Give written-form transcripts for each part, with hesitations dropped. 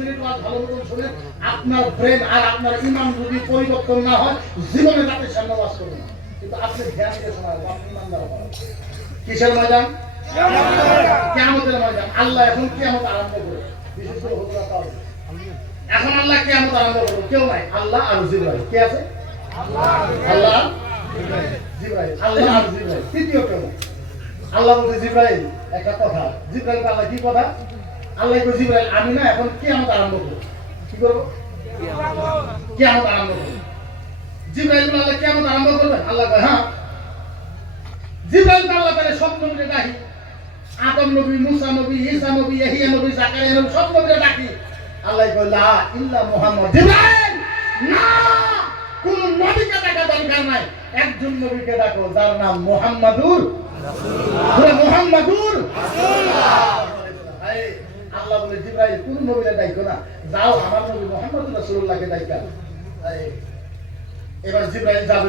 Minute ওয়াজ ভালো মতন শুনেন, আপনার ব্রেন আর আপনার ইমান যদি পরিবর্তন না হয় জীবনে জাতির সামনে ওয়াজ করবেন না। কিন্তু আপনি ধ্যান দিয়ে শোনাবেন, আপনি ইমানদার হবেন। কিসের ময়দান? কিয়ামতের ময়দান। আল্লাহ এখন কিয়ামত আরম্ভ করে, বিশেষ করে হুজুরা তাও এখন আল্লাহ কিয়ামত আরম্ভ করবে, কেউ নাই, আল্লাহ আর জিবরাইল। কে আছে? আল্লাহ, জিবরাইল, আল্লাহ আর জিবরাইল, তৃতীয় কেউ নাই। আল্লাহ বলতে জিবরাইল একটা কথা, জিবরাইল আল্লাহ কি কথা? আল্লাহ কই জিবরাইল আমি না এখন কিয়ামত আরম্ভ করব। কি করব? কিয়ামত আরম্ভ করব। জিবরাইল বলে আল্লাহ কিয়ামত আরম্ভ করবেন? আল্লাহ কয় হ্যাঁ। জিবরাইল আল্লাহ তাআলা সব নবীকে ডাকি, আদম নবী, মুসা নবী, ঈসা নবী, ইয়াহিয়া নবী, জাকারিয়া নবী, সব নবীকে ডাকি। আল্লাহ কয় লা ইল্লা মুহাম্মদ। জিবরাইল না, কোন নবীকে ডাকা দরকার নাই, একজন নবীকে ডাকো যার নাম মুহাম্মাদুর রাসূলুল্লাহ। মুহাম্মাদুর রাসূলুল্লাহ। আল্লাহ বলে জিবরাইল কোন নবীকে ডাকো না, যাও আমার নবী মুহাম্মাদুর রাসূলুল্লাহকে ডাকা। এবার জিবরাইল যাবে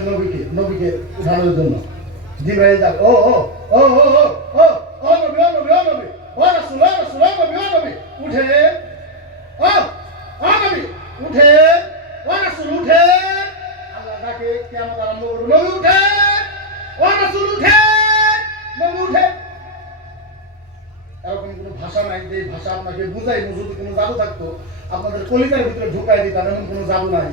নবীকে উঠানোর জন্য। জিবরাইল যাবে, ও ও ও ও ও ও নবী, ও নবী, ও নবী, ও রাসূল, ও রাসূল, ও নবী, ও নবী, উঠে, ও ও নবী উঠে, ও রাসূল উঠে। আল্লাহ ডাকে, কিয়ামত আরম্ভ করবে, নবী উঠে, ও রাসূল উঠে, নবী উঠে। এরকম কোনো ভাষা নাই যে ভাষা আপনাকে বুঝাই, যদি কোনো জাদু থাকতো আপনাদের কলিজার ভিতরে ঢুকাই দিতাম, এমন কোনো জাদু নাই।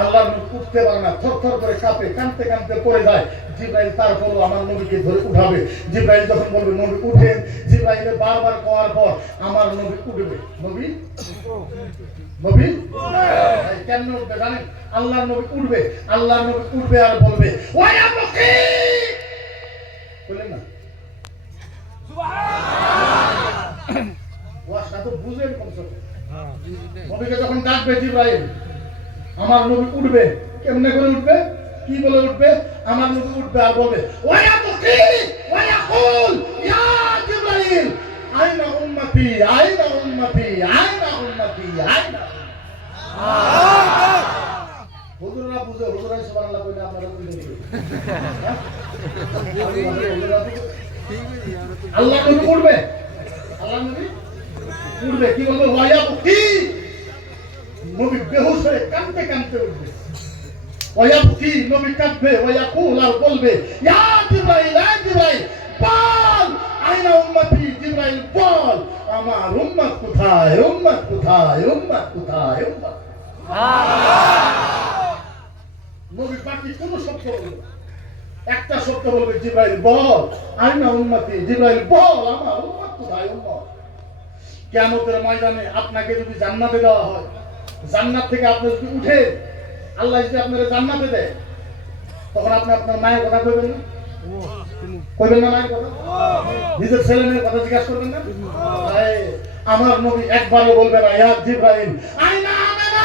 আল্লাহর নবী উঠতে পারে না, থরথর করে কাঁপে, কাঁপতে কাঁপতে পড়ে যায়। জিবরাইল তারপরও আমার নবীকে ধরে উঠাবে। জিবরাইল যখন বলবে নবী উঠেন, জিবরাইলের বারবার কওয়ার পর আমার নবী উঠবে। নবী কেমনে উঠবে জানেন? আল্লাহর নবী উঠবে, আল্লাহর নবী উঠবে আর বলবে ওয়া মুকি, বলেন না ওয়াসটা তো বুঝেন কমসে কম। নবীকে যখন ডাকবে জিবরাইল, আমার নবী উঠবে। কেমনে করে উঠবে? কি বলে উঠবে? আমার নবী উঠবে আর বলবে ওয়া মুকি ওয়া ইয়াকুল ইয়া জিবরাইল আইনা উম্মতি, আইনা উম্মতি, আইনা উম্মতি, আইনা। হুজুররা বুঝে, হুজুরা সুবহানাল্লাহ কইলে আপনারা বুঝবেন। আল্লাহ নবী উঠবে, আল্লাহ নবী উঠবে, কি বলবে? ওয়া মুকি। নবী বেহুশ হয়ে কাঁদতে কাঁদতে উঠবে। ওয়া মুকি, নবী কাঁদবে, ওয়া ইয়াকুল আর বলবে ইয়া জিবরাইল, ইয়া জিবরাইল বল আইনা উম্মতি। জিবরাইল বল আমার উম্মত কোথায়, উম্মত কোথায়, উম্মত কোথায়, উম্মত। নবী বাকি কোনো শব্দ বলবে না, একটা শব্দ বলবে জিবরাইল বল আইনা উম্মতি। জিবরাইল বল আমার উম্মত কোথায়, উম্মত। কিয়ামতের ময়দানে আপনাকে যদি জান্নাতে দেওয়া হয়, জান্নাত থেকে আপনি যদি উঠে, আল্লাহ যদি আপনাকে জান্নাতে দেয়, তখন আপনি আপনার মায়ের কথা কইবেন না? কইবেন না মায়ের কথা? নিজের ছেলে মেয়ের কথা জিজ্ঞাসা করবেন না? আমার নবী একবারও বলবে না ইয়া জিবরাইল আইনা আমিনা।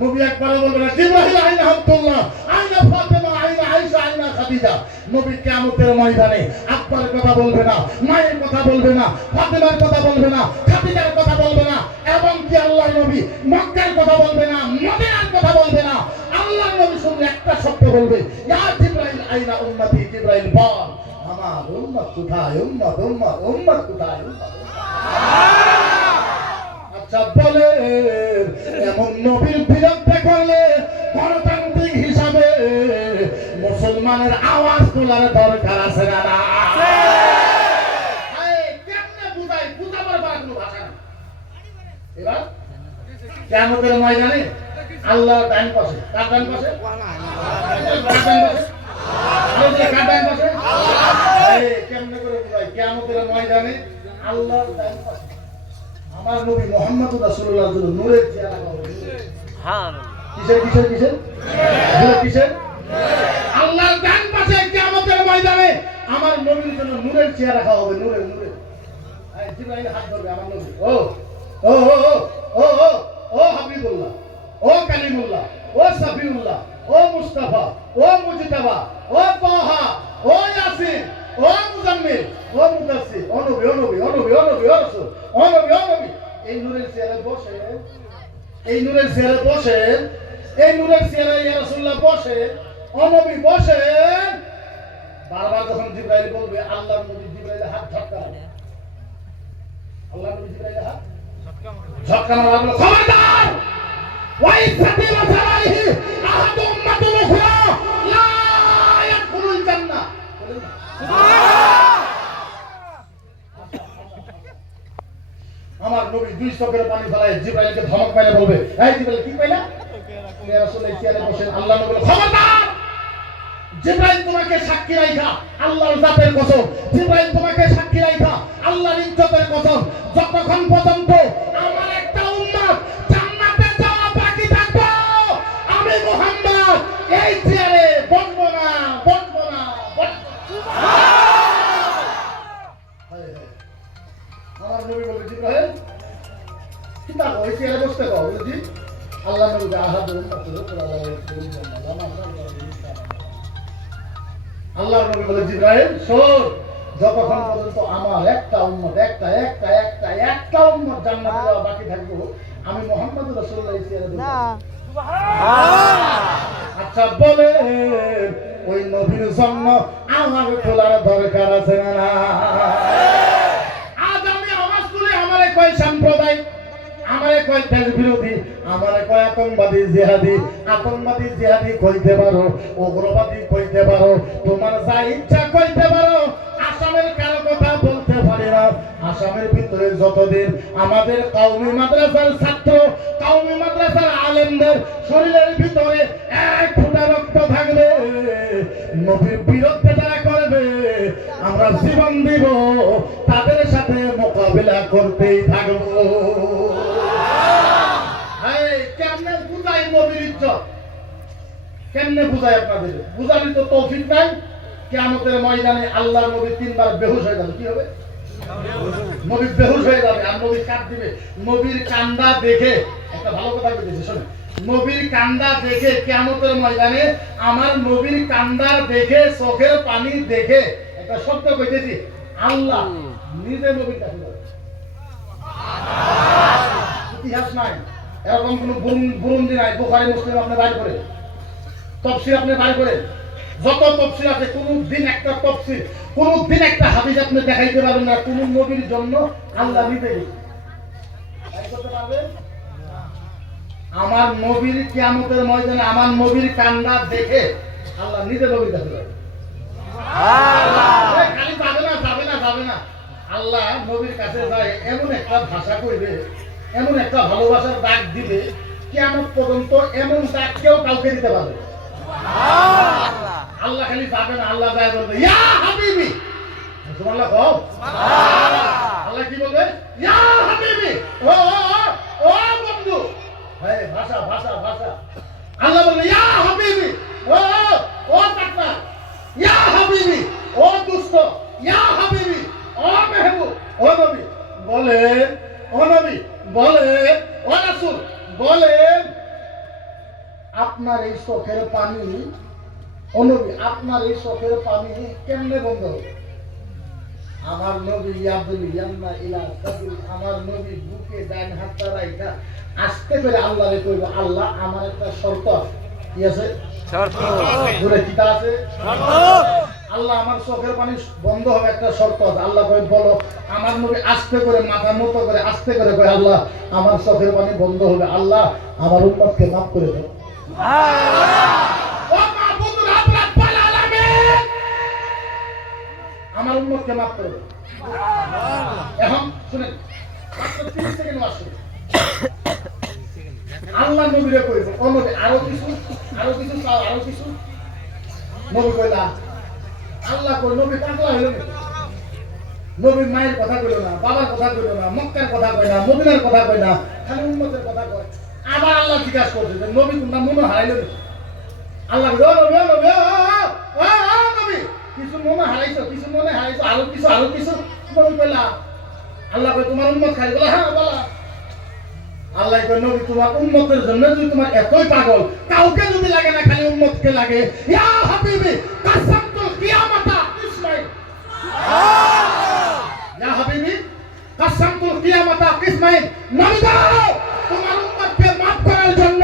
নবী একবারও বলবে না জিবরাইল আইনা আব্দুল্লাহ, আইনা ফাতেমা, আইনা আয়েশা, আইনা খাদিজা। নবী কিয়ামতের ময়দানে আব্বার কথা বলবে না, মায়ের কথা বলবে না, ফাতেমার কথা বলবে না, খাদিজার কথা বলবে না, এবং কি আল্লাহর নবী মক্কার কথা বলবে না, মদিনার কথা বলবে না। আল্লাহর নবী শুধু একটা শব্দ বলবে ইয়া জিবরাইল আইনা উম্মতি। জিবরাইল বল আমার উম্মত কোথায়, উম্মত, উম্মত, উম্মত কোথায়, উম্মত। আচ্ছা বলে এমন নবীর বিরুদ্ধে করলে গণতান্ত্রিক হিসাবে মুসলমানের আওয়াজ তোলার দরকার আছে না? কেমনে বুঝাই, বুঝাবার কোনো ভাষা নেই। এবার কিয়ামতের ময়দানে আল্লাহর ডান পাশে, কার ডান পাশে? কেমনে করে বুঝাই? কিয়ামতের ময়দানে আল্লাহর ডান পাশে আমার নবী মুহাম্মদুর রাসূলুল্লাহর জন্য নূরের চেহারা হবে। কিসের কিসের কিসের কিসের? আল্লাহর ডান পাশে কিয়ামতের ময়দানে আমার নবীর জন্য নূরের চেহারা রাখা হবে, নূরের নূরের। জিবরাইল হাত ধরবে আমার নবী, ও ও ও ও ও ও হাবিবুল্লাহ, ও কালিমুল্লাহ, ও সাফিউল্লাহ, ও মুস্তাফা, ও মুজতাবা, ও তাহা, ও ইয়াসিন, ও মুজাম্মিল, ও মুদাসসির, ও নবী, ও নবী, ও নবী, ও নবী, ও রাসূল, ও নবী, ও নবী। এই নূরের চেহারায় বসে, এই নূরের চেহারায় বসে, এই নূরের চেহারায় ইয়া রাসূলুল্লাহ বসে, ও নবী বসে। বারবার যখন জিবরাইল বলবে, আল্লাহর নবী জিবরাইলের হাত ঝটকা, ঝটকা মারা বলো খবরদার ওয়াই সাথে মাসালাহি আহাদু উম্মাতুল উখরা লা ইয়াদখুলুল জান্নাহ আমার নবী দুই চোখের পানি ফেলায় জিবরাইলকে ধমক মাইলে বলবে এই জিবরাইল কি কইলা ইয়া রাসূলুল্লাহ চেয়ারে বসেন আল্লাহ নবী বলে খবরদার জিবরাইল তোমাকে সাক্ষী রাখা আল্লাহর জাতের কসম জিবরাইল তোমাকে সাক্ষী রাখা আল্লাহর ইজ্জতের কসম যতক্ষণ পর্যন্ত আমার একটা উম্মত জান্নাতে যাওয়া বাকি থাকবে আমি মুহাম্মদ এই চেয়ারে বসবো না আমার নবী বলে জিবরাইল কি তা ওই চেয়ারে বসতে কও বলে জি আল্লাহ নবী আহাদু উম্মাতুল উখরা লা ইয়াদখুলুল জান্নাহ আল্লাহর নবী বলে জিবরাইল শোন যতক্ষণ পর্যন্ত আমার একটা উম্মত একটা উম্মত জান্নাতে যাওয়া বাকি থাকবো আমি মুহাম্মদ রাসূলুল্লাহ আচ্ছা বলে ওই নবীর জন্য আমার খোলার দরকার আছে না আজ আমি আওয়াজ তুলে আমারে কয় সম্প্রদায় আমারে কয় দেশ বিরোধী আমারে কয় আতঙ্কবাদী জিহাদি কইতে পারো উগ্রবাদী কইতে পারো তোমার যা ইচ্ছা কইতে পারো আসামের কারো কথা বলতে পারি না আসামের ভিতরে যতদিন আমাদের কওমি মাদ্রাসার ছাত্র কওমি মাদ্রাসার আলেমদের শরীরের ভিতরে এক ফোঁটা রক্ত থাকবে নবীর বিরুদ্ধে যারা করবে আমরা জীবন দিব তাদের সাথে মোকাবিলা করতেই থাকবো কেমনে বুঝাই নবীর ইজ্জত কেমনে বুঝাই আপনাদের বুঝালি তো তৌফিক নাই কিয়ামতের ময়দানে আল্লাহর নবী তিনবার বেহুশ হয়ে যাবে কি হবে নবী বেহুশ হয়ে যাবে আর নবী কাঁদ দিবে নবীর কান্দা দেখে একটা ভালো কথা বলতেছি শুনুন নবীর কান্দা দেখে কিয়ামতের ময়দানে আমার নবীর কান্দার দেখে চোখের পানি দেখে একটা শব্দ কইতেছি আল্লাহ নিজে নবীর কাছে যাবে ইতিহাস নাই এরকম কোন বুরুন্দি নাই বুখারী মুসলিম আপনি বাইর করে তাফসীর আপনি বাইর করে যত তাফসীর আছে কোনদিন একটা তাফসীর কোনদিন একটা হাদিস আপনি দেখাইতে পারবেন না কোন নবীর জন্য আল্লাহ নিজে বাইর করতে পারবেন আমার নবীর কিয়ামতের ময়দানে আমার নবীর কান্না দেখে আল্লাহ নিজে নবীর কাছে যাবে খালি যাবে না আল্লাহ নবীর কাছে যায় এমন একটা ভাষা কইবে এমন একটা ভালোবাসার ডাক দিবে কিয়ামত পর্যন্ত এমন ডাক কেউ কাউকে দিতে পারবে আল্লাহ খালি যাবে না আল্লাহ যায় বলবে ইয়া হাবিবি সুবহানাল্লাহ কও আল্লাহ কি বলবে ইয়া হাবিবি ও বন্ধু হ্যাঁ ভাষা আল্লাহ বলবে ইয়া হাবিবি ও পাটনা ইয়া হাবিবি ও দুষ্ট ইয়া হাবিবি ও মেহবুব ও নবী বলেন ও নবী বলেন ও রাসূল বলেন আপনার এই চোখের পানি ও নবী আপনার এই চোখের পানি কেমনে বন্ধ হবে আমার নবী ইয়াদুল ইয়ান্না ইলা সাবিল আমার নবী বুকে ডান হাতটা রাইখা আস্তে করে আল্লাহরে কইবো আল্লাহ আমার একটা শর্ত কি আছে শর্ত বলে কি আছে শর্ত আল্লাহ আমার চোখের পানি বন্ধ হবে একটা শর্ত আল্লাহ কই বলো আমার নবী আস্তে করে মাথা নত করে আস্তে করে কই আল্লাহ আমার চোখের পানি বন্ধ হবে আল্লাহ আমার উম্মতকে maaf করে দাও ও মাবুদুর রাব্বুল আলামিন আমার উম্মতকে maaf করে দাও এখন শুনেন 30 সেকেন্ড ওয়াজ শুনুন আল্লাহ নবীরে কইব ও নবী আরো কিছু নবী কইলা আল্লাহ কই নবী পাগলা হইল নবী মায়ের কথা কইল না বাবার কথা কইল না মক্কার কথা কই না মদিনার কথা কই না খালি উম্মতের কথা কয় আবার আল্লাহ জিজ্ঞাসা করছে যে নবী কোনটা মনে হারাইল আল্লাহ নবী কিছু মনে হারাইছো আরো কিছু নবী কইলা আল্লাহ কই তোমার উম্মত খালি বলা হ্যাঁ বলা আল্লাহ কই নবী তোমার উম্মতের জন্য যদি তোমার এতই পাগল কাউকে যদি লাগে না খালি উম্মতকে লাগে ইয়া হাবিবি কাসামতুল কিয়ামাতা ইসমাইল ইয়া হাবিবি কাসামতুল কিয়ামাতা ইসমাইল নবী দাও তোমার উম্মতকে maaf করার জন্য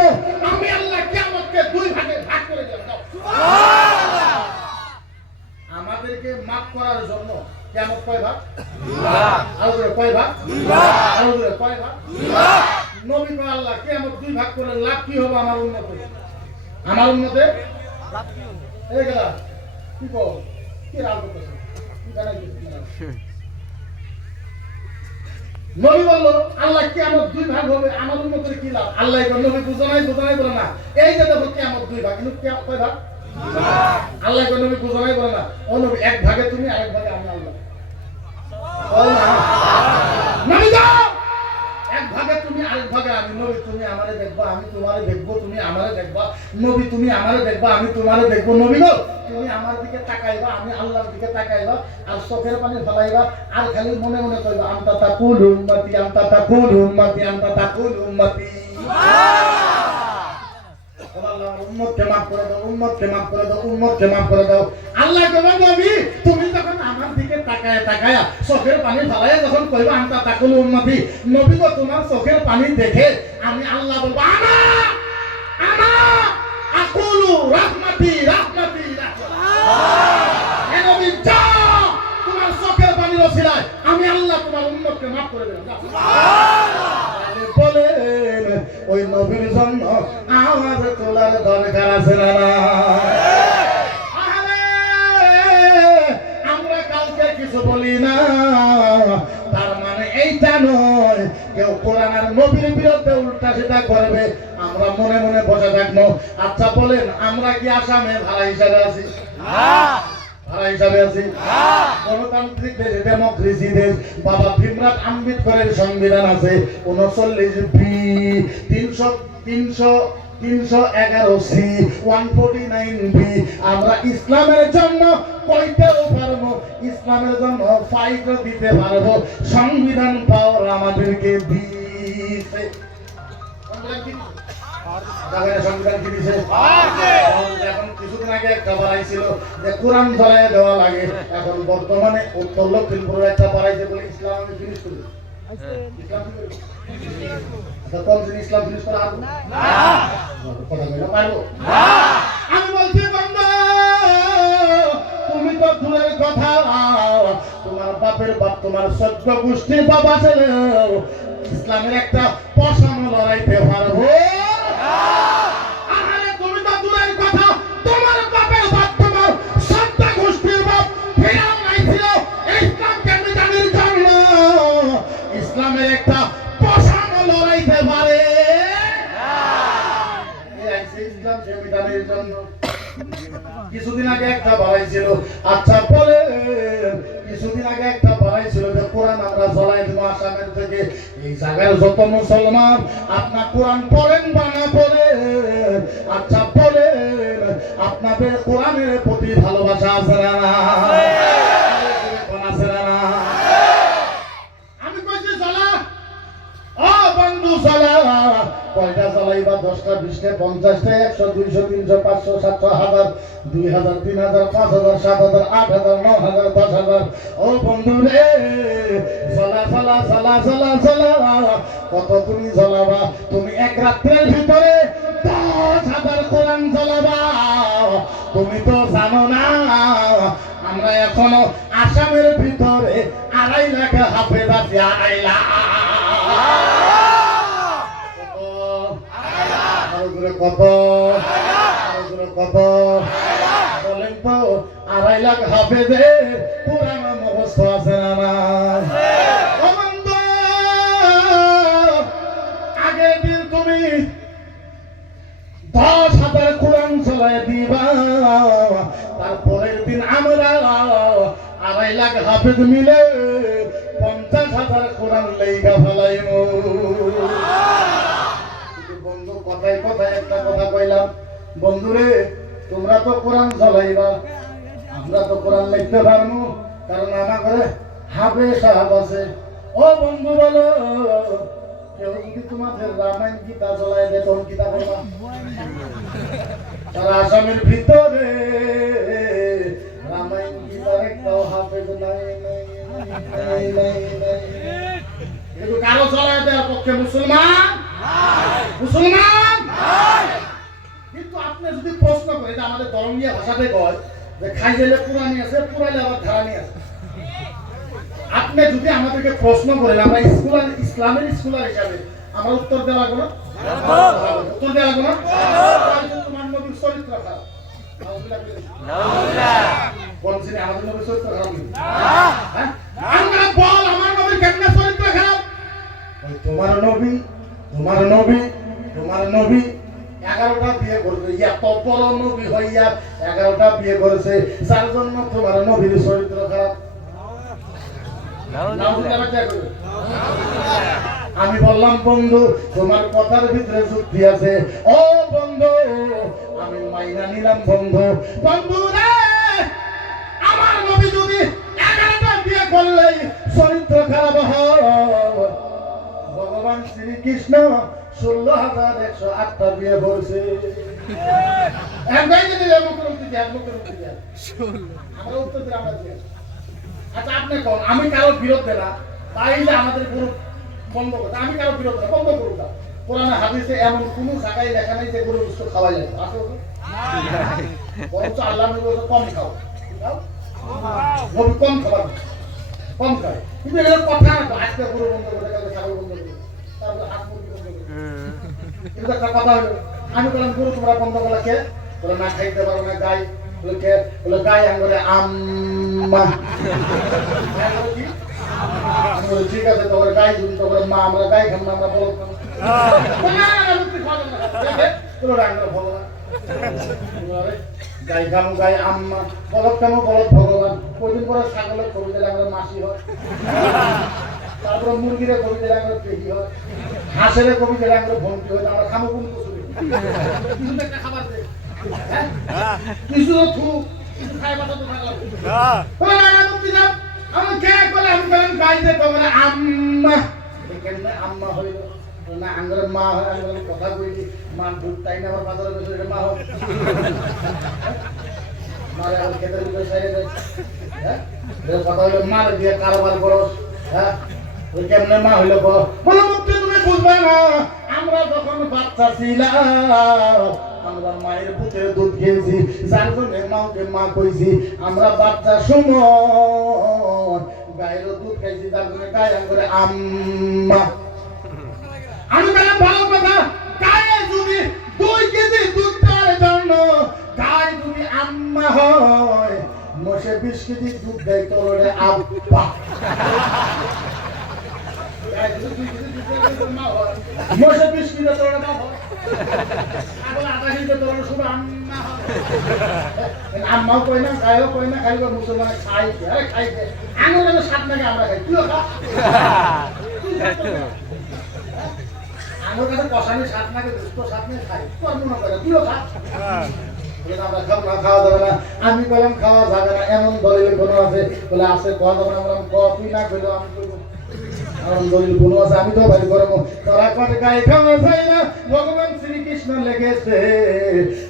আমি আল্লাহ কিয়ামতকে দুই ভাগে ভাগ করে দিলাম সুবহানাল্লাহ আমাদেরকে maaf করার জন্য কিয়ামত কয় ভাগ? আরো জোরে কয় ভাগ? আরো জোরে কয় ভাগ? নবী কয় আল্লাহ কিয়ামত 2 ভাগ করে লাভ কি হবে আমার উম্মতের? আমার উম্মতের লাভ কি হবে? এই গেলা কি কও? কি রাগ করতেছ? কি জানাই দিছ? নবী বলল আল্লাহ কিয়ামত 2 ভাগ হবে আমার উম্মতের কি লাভ? আল্লাহ কয় নবী বুঝাই বলে না। এই যে দেখো কিয়ামত 2 ভাগ কিন্তু কিয়ামত কয় ভাগ? আল্লাহ কয় নবী বুঝাই বলে না। ও নবী এক ভাগে তুমি আরেক ভাগে আমি আল্লাহ। ও না। নবী দাও এক ভাগে তুমি আরেক ভাগে আমি। নবী তুমি আমারে দেখবা আমি তোমারে দেখব, তুমি আমারে দেখবা। নবী তুমি আমারে দেখবা আমি তোমারে দেখব। নবী গো তুমি আমার দিকে তাকাইবা আমি আল্লাহর দিকে তাকাইবা আর চোখের পানি ফলাইবা আর খালি মনে মনে কইবা আনতা তাকুল উম্মতি আনতা তাকুল উম্মতি আনতা তাকুল উম্মতি। আল্লাহ উম্মতকে maaf করে দাও, উম্মতকে maaf করে দাও, উম্মতকে maaf করে দাও। আল্লাহ কইবা নবী তুমি যখন আমার দিকে তাকায়া চোখের পানি ফলাইয়া যখন কইবা আনতা তাকুল উম্মতি, নবী গো তোমার চোখের পানি দেখে আমি আল্লাহ বলবো আনা আনা আকুলু রাহমাতি রাহমাতি নবী যাও তোমার চোখের পানির ওসিলায় আমি আল্লাহ তোমার উম্মতকে maaf করে দিলাম। সুবহানাল্লাহ বলেন ওই নবীর জন্য আওয়াজ তোলার দরকার আছে না? আমরা কাউকে কিছু বলি না তার মানে এইটা নয় কেউ কোরআন আর নবীর বিরুদ্ধে উল্টা সিধা করবে আমরা মনে মনে বসে থাকবো। আচ্ছা বলেন আমরা কি আসামে ভাড়া হিসাবে আছি? ভাড়া হিসাবে আছি? গণতান্ত্রিক দেশ, ডেমোক্রেসি দেশ, বাবা ভীমরাও আম্বেদকরের সংবিধান আছে 39B 311C 149B। আমরা ইসলামের জন্য কইতেও পারবো, ইসলামের জন্য ফাইটও দিতে পারবো। সংবিধান পাওয়ার আমাদেরকে দিয়েছে। সংবিধান কি দিয়েছে? এখন কিছুদিন আগে একটা বাড়াইছিল যে কোরআন জ্বালায় দেওয়া লাগে, এখন বর্তমানে উত্তর লক্ষ্মীপুরে একটা বাড়াইছে বলে ইসলাম আমি ফিনিশ করি। ইসলাম ফিনিশ করা পারবো? আমি বলছি বন্ধু তুমি তো দূরের কথা তোমার বাপের বাপ তোমার 14 গোষ্ঠীর বাবা ছেলে ইসলামের একটা পশম লড়াইতে পারবো? আরে তুমি তো দূরের কথা তোমার বাপের বাপ তোমার 14 গোষ্ঠীর বাপ ফেরাও নাই ছিল ইসলামকে মিটানোর জন্য। ইসলামের একটা পশম লড়াইতে পারে ইসলাম মিটানোর জন্য। কিছুদিন আগে একটা বাড়াইছিল। আচ্ছা বলে কিছুদিন আগে একটা বাড়াইছিল যে কোরআন আমরা জ্বলাই দেবো আসামের থেকে। এই জায়গার যত মুসলমান আপনার কোরআন পড়েন বা না পড়েন, আচ্ছা বলেন আপনাদের কোরআনের প্রতি ভালোবাসা আছে না? আমি কইছি জ্বলা ও বন্ধু জ্বলা। কয়টা জ্বালাইবা? 10টা 20টা 50টা 100 200 300 500 700 1000 2000 3000 5000 7000 8000 9000 10000। ও বন্ধু রে জ্বলা জ্বলা জ্বলা জ্বলা জ্বলা। কত তুমি জ্বলাবা? তুমি এক রাত্রের ভিতরে 10,000 কোরআন জ্বলাবা। তুমি তো জানো না আমরা এখনো আসামের ভিতরে 2.5 লাখ হাফেজ আছে। 2.5 লাখ কত? কত বলেন তো? 2.5 লাখ হাফেজের কোরআন মুখস্থ আছে না? আগের দিন তুমি 10,000 কোরআন চলাই দিবা, তারপরের দিন আমরা 2.5 লাখ হাফেজ মিলে 50,000 কোরআন লেখা ফেলাইব। বন্ধু কথায় কথায় একটা কথা কইলাম, বন্ধুরে তোমরা তো কোরআন জ্বলাইবা, আমরা তো কোরআন লিখতে পারবো, কারণ আমার ঘরে হাফেজ সাহেব আছে। ও বন্ধু বলো কেউ যদি তোমাদের রামায়ণ গীতা জ্বলাই দেয় তখন গীতা করবা? সারা আসামের ভিতরে রামায়ণ গীতার একটাও হাফেজ নাই। কিন্তু কারো জ্বলাই দেওয়ার পক্ষে মুসলমান মুসলমান। কিন্তু আপনি যদি প্রশ্ন করেন, এটা আমাদের ধর্মীয় ভাষাতে কয় যে খাইলে পুরানি আছে, পুরাইলে আবার ধারানি আছে। আপনি যদি আমাদেরকে প্রশ্ন করেন আমরা স্কুলার ইসলামের স্কুলার হিসাবে আমরা উত্তর দেওয়া লাগবো না? উত্তর দেওয়া লাগবো না? তোমার নবীর চরিত্র খারাপ। বলছি আমাদের নবীর চরিত্র খারাপ নেই। আমরা বল আমার নবীর কেমনে চরিত্র খারাপ? তোমার নবী 11টা বিয়ে করবে, এত বড় নবী হইয়া 11টা বিয়ে করেছে, যার জন্য তোমার নবীর চরিত্র খারাপ। আমি বললাম বন্ধু তোমার কথার ভিতরে যুক্তি আছে। ও বন্ধু আমি মাইনা নিলাম বন্ধু। বন্ধু রে আমার নবী যদি 11টা বিয়ে করলেই চরিত্র খারাপ হয়, ভগবান শ্রীকৃষ্ণ 16,108টা বিয়ে করছে। আচ্ছা আপনি কোন আমি কারো বিরুদ্ধে না, তাইলে আমাদের গুরু বন্ধ করতে, আমি কারো বিরুদ্ধে না, বন্ধ করুন না। কোরআনে হাদিসে এমন কোন জায়গায় লেখা নেই যে গরু গোশত খাওয়া যায় না, আছে বরঞ্চ আল্লাহ নবী বলেছে কম খাও, নবী কম খাবার কম খায়, কিন্তু এটা কথা না। আজকে গরু বন্ধ করে, কালকে ছাগল বন্ধ করে, তারপরে হাঁস মুরগি বন্ধ করে, এটা একটা কথা হলো। আমি বললাম গরু তোমরা বন্ধ করলে কে? বলে না খাইতে পারো না গাই। বলে গাই আমি বলে আম্মা। ঠিক আছে তোমার গাই যদি তোমার মা, আমরা গাই খাম না, আমরা বলো গাই খাম গাই আম্মা, বলত কেন বলত ভগবান। কদিন পরে ছাগলের কবি দিলে আমরা মাসি হয়, তারপরে মুরগিরে কবি দিলে আমরা পেটি হয়, হাঁসের কবি দিলে আমরা ভন্টি হয়। আমরা খামো কোন কিছু কিছু একটা খাবার দেয়, কিছু থু খাই পাতা তো থাকলাম। আমি কে বলে আমি বললাম গাইতে তোমার আম্মা, এখানে আম্মা হইল না আঙ্গের মা হয়। আমি বললাম কথা কইলি মা দুধ তাই না আমার বাজারে বসে এটা মা হয়, মারে আমার খেতে দিতে সাইরে দেয়। হ্যাঁ কথা হইলো মার দিয়ে কারবার করো। হ্যাঁ ওই কেমনে মা হইলো বলো মুক্তি তুমি বুঝবে না। আমরা যখন বাচ্চা ছিলাম আমরা মায়ের বুকের দুধ খেয়েছি, যার জন্য মাকে মা কইছি। আমরা বাচ্চা সময় গায়ের দুধ খাইছি, যার জন্য গায়ে করে আম্মা। আমি বললাম ভালো কথা, গায়ে যদি 2 কেজি দুধ দেওয়ার জন্য গায়ে যদি আম্মা হয়, মোষে 20 কেজি দুধ দেয় তোর আব্বা। মোষে 20 কেজি তোর মা হয়, আম্মাও কই না গায়েও কই না, খাইব মুসলমান খাইছে। আরে খাইছে আঙুলের সাত নাকি আমরা খাই, তুইও খা। আঙুল কাছে কষানি সাত নাকি দুষ্ট সাত নাকি খাই, তোর মনে করে তুইও খা। আমরা খাব না, খাওয়া যাবে না। আমি বললাম খাওয়া যাবে না এমন দলিল কোনো আছে? বলে আছে, খাওয়া যাবে না। বললাম তুই না খেলেও আমি করবো, দলিল কোনো আছে? আমি তো ভারী করবো। তোরা কোন গায়ে খাওয়া যায় না? ভগবান শ্রীকৃষ্ণ লিখেছে,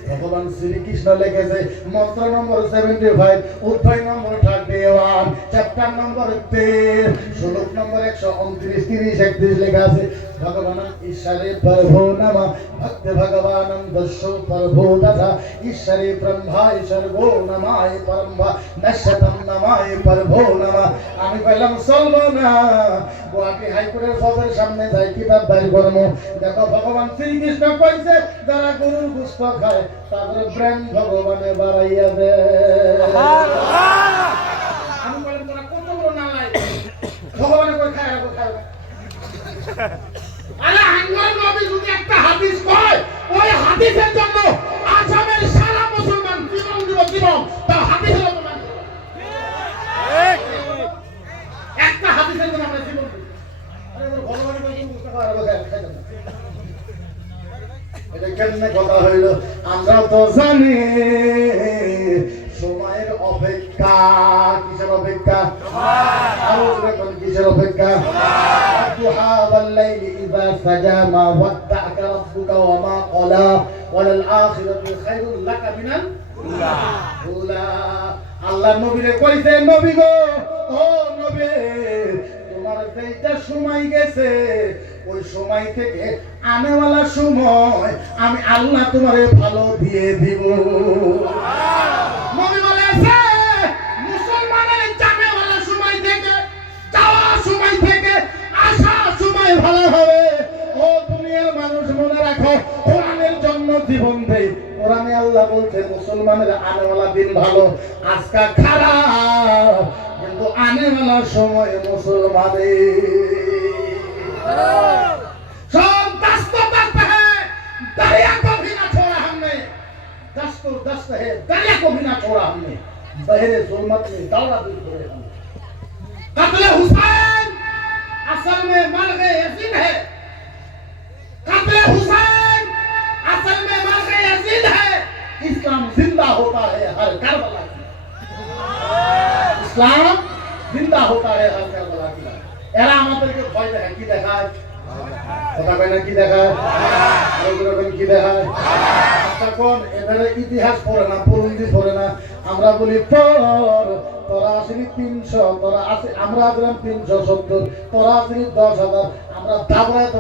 ভগবান শ্রীকৃষ্ণ লিখেছে মন্ত্র নম্বর 75, অধ্যায় নম্বর 31, চ্যাপ্টার নম্বর 13, শ্লোক নম্বর 129, 30, 31 লেখা আছে। ভগবান ঈশ্বরে প্রভু নমঃ, ভক্তি ভগবানম দস্যু প্রভু তথা ঈশ্বরে ব্রহ্মায় সর্বো নমায় পরম্ভা নশ্যতম নমায় প্রভু নমঃ। আমি বললাম চলবো না, গুয়াহাটি হাইকোর্টের জজের সামনে যাই কিতাব দাঁড়ি করবো। দেখো ভগবান শ্রীকৃষ্ণ কইছে যারা গরুর গোশত খায় তাদের ব্রেন ভগবানে বাড়াইয়া দেয়। আমি বললাম তোরা কত বড় নালাই, ভগবানে কই খায় আর খায় না। আরে আঙ্গুল নবী যদি একটা হাদিস কয়, ওই হাদিসের জন্য আসামের সারা মুসলমান জীবন দিব, জীবন তার হাদিসের অপমান করবে। একটা হাদিসের জন্য আমরা জীবন দিব। আরে ভগবানের কই গোশত খায় আর খায় না। এটা কেমনে কথা হইল? আমরা তো জানি সময়ের অপেক্ষা। কিসের অপেক্ষা? কিসের অপেক্ষা? দুহা ওয়াল লাইলি ইযা সাজা মা ওয়াদ্দা'কা রাব্বুকা ওয়া মা ক্বালা ওয়াল আখিরাতু খায়রুল লাকা মিনাল উলা। আল্লাহ নবীরে কইছে, নবী গো, ও নবী তোমার যেটা সময় গেছে ওই সময় থেকে আনেওয়ালা সময় আমি আল্লাহ তোমারে ভালো দিয়ে দিব। নবী বলেছে মুসলমানের জানেওয়ালা সময় থেকে সময় ভালো হবে। ও দুনিয়ার মানুষ মনে রাখো, কোরআনের জন্য জীবন দেই। কোরআনে আল্লাহ বলছে মুসলমানের আনেওয়ালা দিন ভালো, আজকা খারাপ, কিন্তু আনেওয়ালা সময় মুসলমানের सब दस्त है, दरिया को भी ना छोड़ा हमने। दस्त है, दरिया को भी ना छोड़ा हमने। बहरे जुल्मत में दौड़ा भी छोड़े हमने। कत्ले हुसैन असल में मर्ग यजीद है। कत्ले हुसैन असल में मर्ग यजीद है। इस्लाम जिंदा होता है हर करबला की। इस्लाम जिंदा होता है हर करबला की। এরা আমাদেরকে ভয় দেখায়, কি দেখায়? কথা কয় না, কি দেখায়? কি দেখায়? তখন এবারে ইতিহাস পড়ে না, পুরুন্দি পড়ে না, আমরা বলি পর, তোরা আসলি 300, তোরা আসি, আমরা আসলাম 370, তোরা আসলি 10,000, আমরা দাবড়ায়